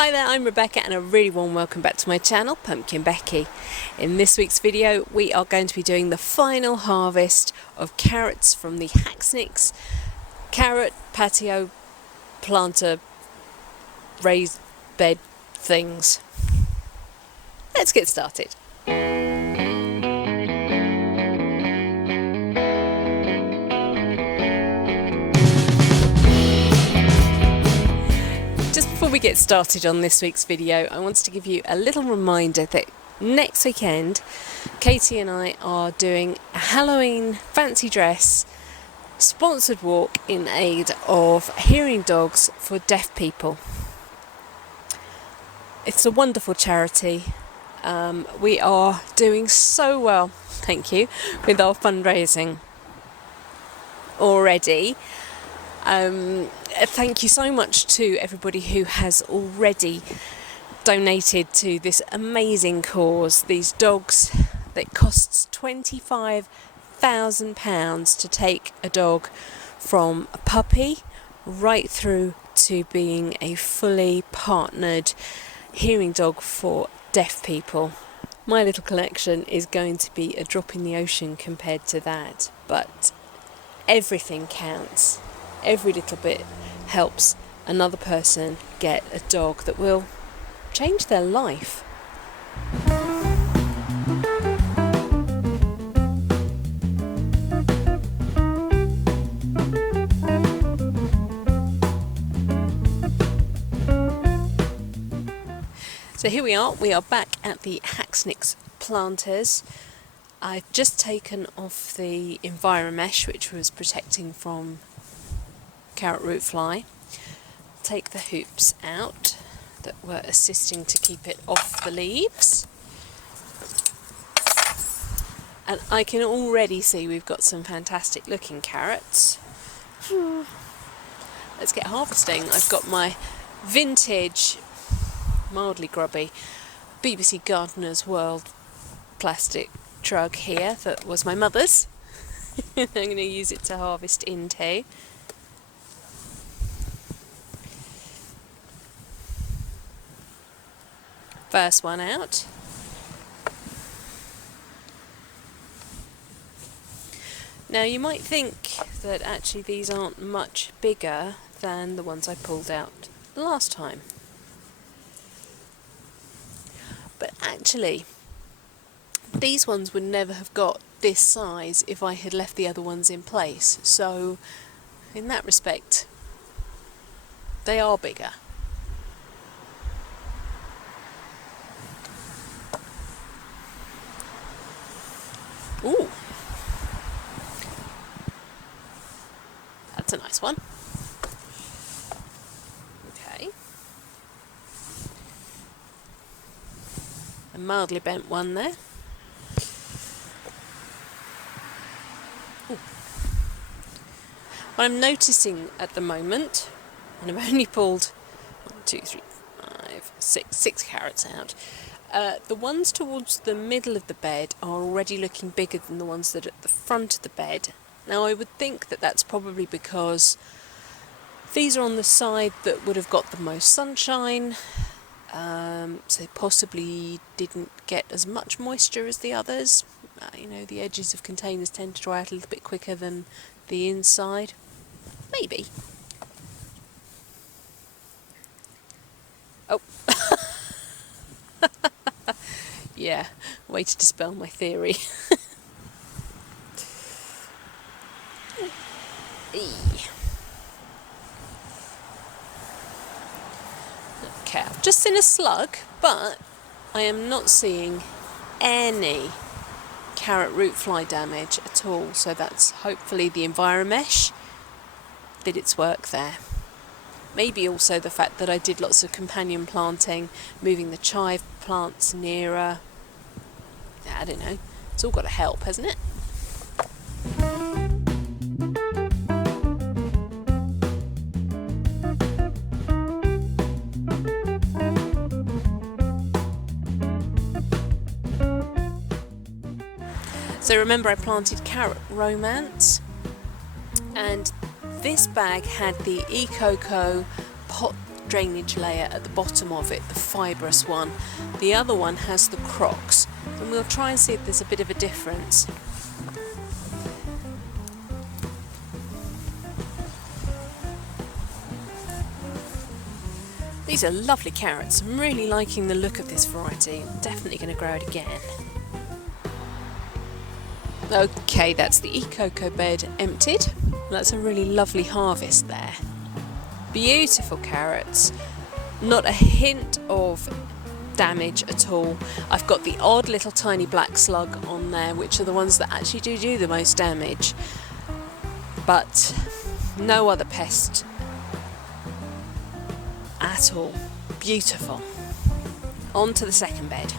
Hi there, I'm Rebecca and a really warm welcome back to my channel, PumpkinBecki. In this week's video we are going to be doing the final harvest of carrots from the Haxnicks Carrot Patio Planter raised bed things. Let's get started. Just before we get started on this week's video, I wanted to give you a little reminder that next weekend Katie and I are doing a Halloween fancy dress sponsored walk in aid of hearing dogs for deaf people. It's a wonderful charity. We are doing so well, thank you, with our fundraising already. Thank you so much to everybody who has already donated to this amazing cause. These dogs, that costs £25,000 to take a dog from a puppy right through to being a fully partnered hearing dog for deaf people. My little collection is going to be a drop in the ocean compared to that, but everything counts. Every little bit helps another person get a dog that will change their life. So here we are back at the Haxnicks Planters. I've just taken off the enviromesh which was protecting from carrot root fly. Take the hoops out that were assisting to keep it off the leaves. And I can already see we've got some fantastic looking carrots. Let's get harvesting. I've got my vintage, mildly grubby, BBC Gardener's World plastic trug here that was my mother's. I'm going to use it to harvest into. First one out. Now you might think that actually these aren't much bigger than the ones I pulled out the last time. But actually these ones would never have got this size if I had left the other ones in place. So in that respect they are bigger. Ooh, that's a nice one. Okay, a mildly bent one there. Ooh. What I'm noticing at the moment, and I've only pulled 1, 2, 3, 5, 6 carrots out. The ones towards the middle of the bed are already looking bigger than the ones that are at the front of the bed. Now I would think that that's probably because these are on the side that would have got the most sunshine, so possibly didn't get as much moisture as the others. You know, the edges of containers tend to dry out a little bit quicker than the inside. Maybe. Oh. Yeah, way to dispel my theory. Okay, I've just seen a slug, but I am not seeing any carrot root fly damage at all, so that's hopefully the enviromesh did its work there. Maybe also the fact that I did lots of companion planting, moving the chive plants nearer. I don't know, it's all got to help, hasn't it? So remember I planted carrot romance, and this bag had the Ecoco pot drainage layer at the bottom of it, the fibrous one. The other one has the crocks, and we'll try and see if there's a bit of a difference. These are lovely carrots. I'm really liking the look of this variety. I'm definitely going to grow it again. Okay, that's the e-coco bed emptied. That's a really lovely harvest there. Beautiful carrots. Not a hint of damage at all. I've got the odd little tiny black slug on there, which are the ones that actually do the most damage. But no other pest at all. Beautiful. On to the second bed.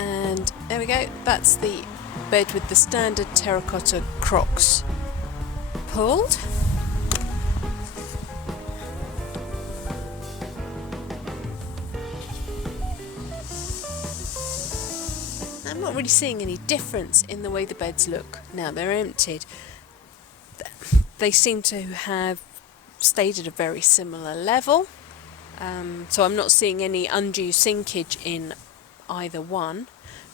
And there we go, that's the bed with the standard terracotta crocks pulled. I'm not really seeing any difference in the way the beds look now they're emptied. They seem to have stayed at a very similar level, so I'm not seeing any undue sinkage in either one,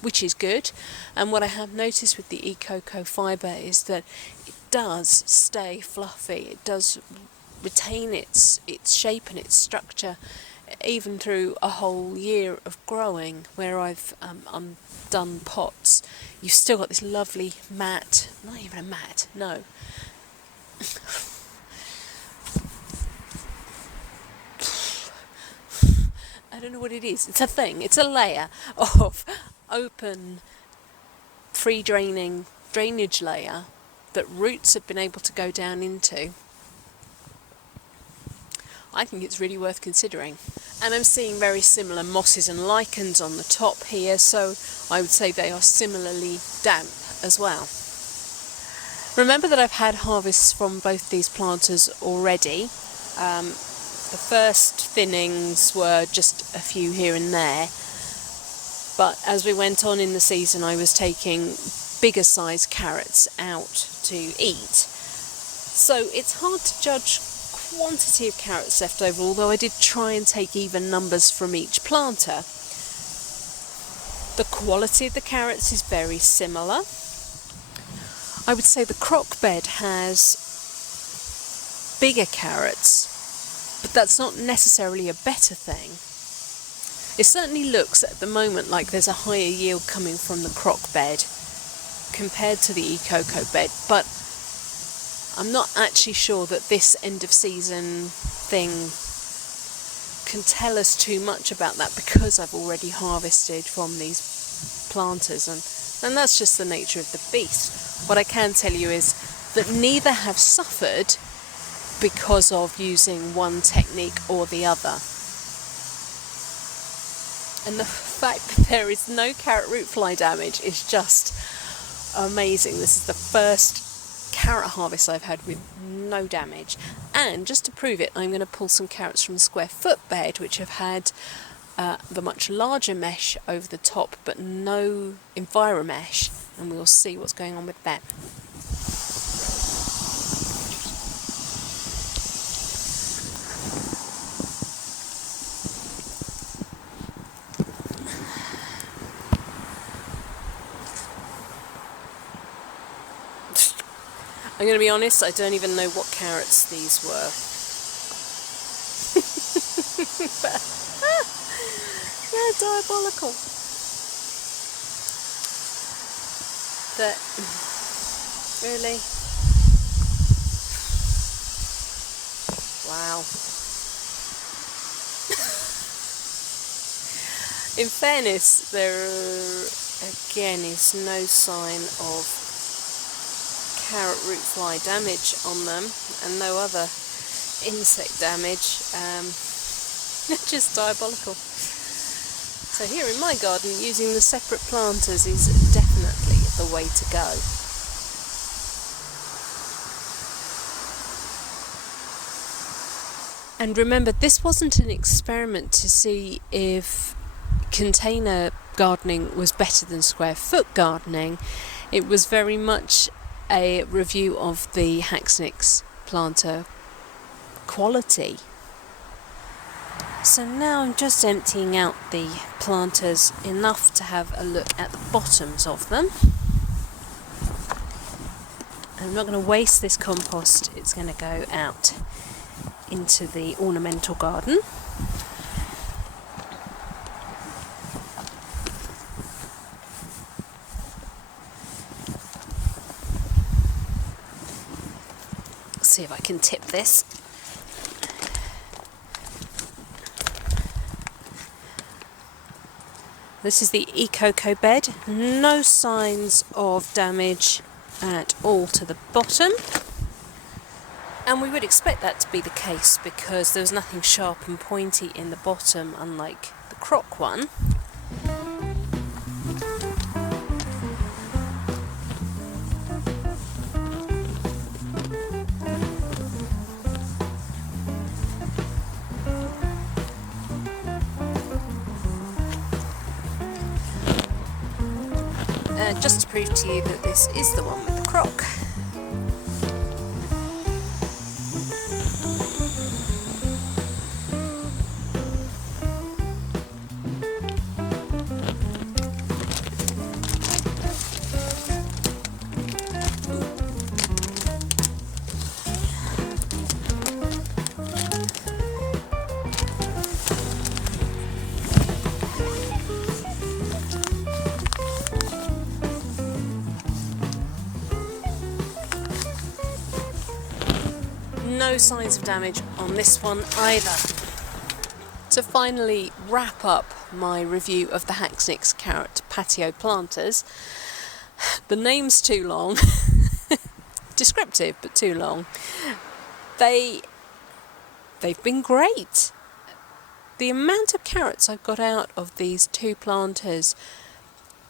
which is good. And what I have noticed with the e-coco fibre is that it does stay fluffy. It does retain its shape and its structure even through a whole year of growing. Where I've undone pots, you've still got this lovely mat, not even a mat, no. I don't know what it is. It's a thing. It's a layer of open, free draining drainage layer that roots have been able to go down into. I think it's really worth considering. And I'm seeing very similar mosses and lichens on the top here, so I would say they are similarly damp as well. Remember that I've had harvests from both these planters already. The first thinnings were just a few here and there, but as we went on in the season I was taking bigger size carrots out to eat. So it's hard to judge quantity of carrots left over, although I did try and take even numbers from each planter. The quality of the carrots is very similar. I would say the crock bed has bigger carrots, but that's not necessarily a better thing. It certainly looks at the moment like there's a higher yield coming from the crock bed compared to the e-coco bed, but I'm not actually sure that this end of season thing can tell us too much about that, because I've already harvested from these planters, and that's just the nature of the beast. What I can tell you is that neither have suffered because of using one technique or the other. And the fact that there is no carrot root fly damage is just amazing. This is the first carrot harvest I've had with no damage. And just to prove it, I'm going to pull some carrots from the square foot bed, which have had the much larger mesh over the top but no enviromesh, and we'll see what's going on with that. I'm going to be honest, I don't even know what carrots these were. But, they're diabolical. That really? Wow. In fairness, they're again is no sign of carrot root fly damage on them, and no other insect damage. Just diabolical. So here in my garden, using the separate planters is definitely the way to go. And remember, this wasn't an experiment to see if container gardening was better than square foot gardening. It was very much a review of the Haxnicks planter quality. So now I'm just emptying out the planters enough to have a look at the bottoms of them. I'm not going to waste this compost, it's going to go out into the ornamental garden. See if I can tip this. This is the Ecoco bed. No signs of damage at all to the bottom. And we would expect that to be the case because there was nothing sharp and pointy in the bottom, unlike the crock one. Just to prove to you that this is the one with the crock. No signs of damage on this one either. To finally wrap up my review of the Haxnicks Carrot Patio Planters, the name's too long, descriptive but too long. They've been great. The amount of carrots I've got out of these two planters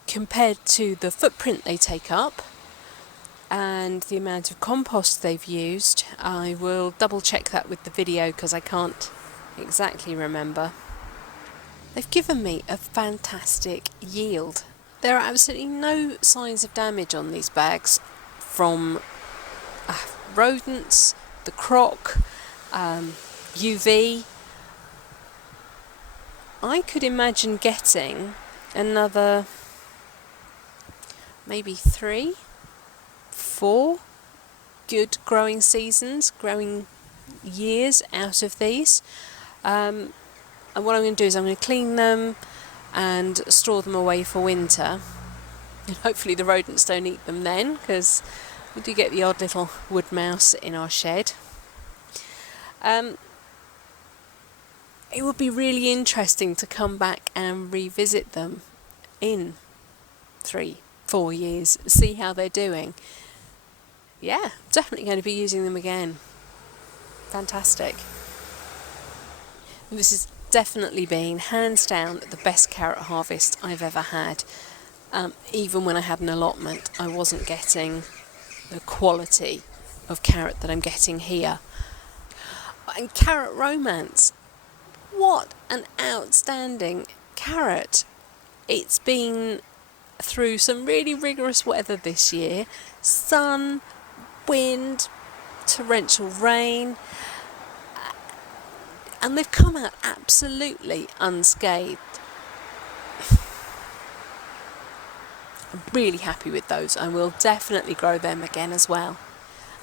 compared to the footprint they take up and the amount of compost they've used, I will double check that with the video because I can't exactly remember. They've given me a fantastic yield. There are absolutely no signs of damage on these bags from rodents, the crock, UV. I could imagine getting another maybe 3, 4 good growing seasons, growing years out of these. And what I'm going to do is I'm going to clean them and store them away for winter. And hopefully the rodents don't eat them then, because we do get the odd little wood mouse in our shed. It would be really interesting to come back and revisit them in 3, 4 years, see how they're doing. Yeah, definitely going to be using them again. Fantastic. This has definitely been, hands down, the best carrot harvest I've ever had. Even when I had an allotment, I wasn't getting the quality of carrot that I'm getting here. And Carrot Romance, what an outstanding carrot. It's been through some really rigorous weather this year. Sun, wind, torrential rain, and they've come out absolutely unscathed. I'm really happy with those. I will definitely grow them again as well.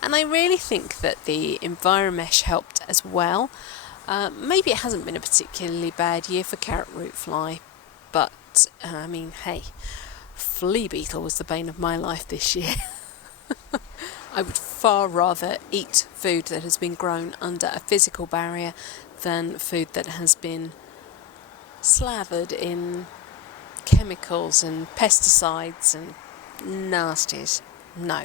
And I really think that the Enviromesh helped as well. Maybe it hasn't been a particularly bad year for carrot root fly, but I mean, hey, flea beetle was the bane of my life this year. I would far rather eat food that has been grown under a physical barrier than food that has been slathered in chemicals and pesticides and nasties. No.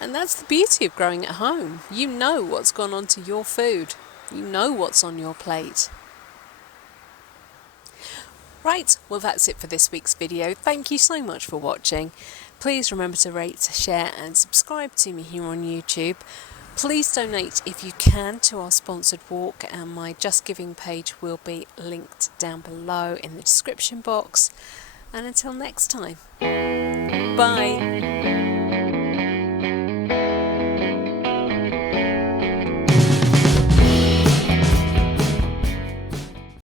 And that's the beauty of growing at home. You know what's gone on to your food. You know what's on your plate. Right, well that's it for this week's video. Thank you so much for watching. Please remember to rate, share and subscribe to me here on YouTube. Please donate if you can to our sponsored walk, and my Just Giving page will be linked down below in the description box. And until next time, bye!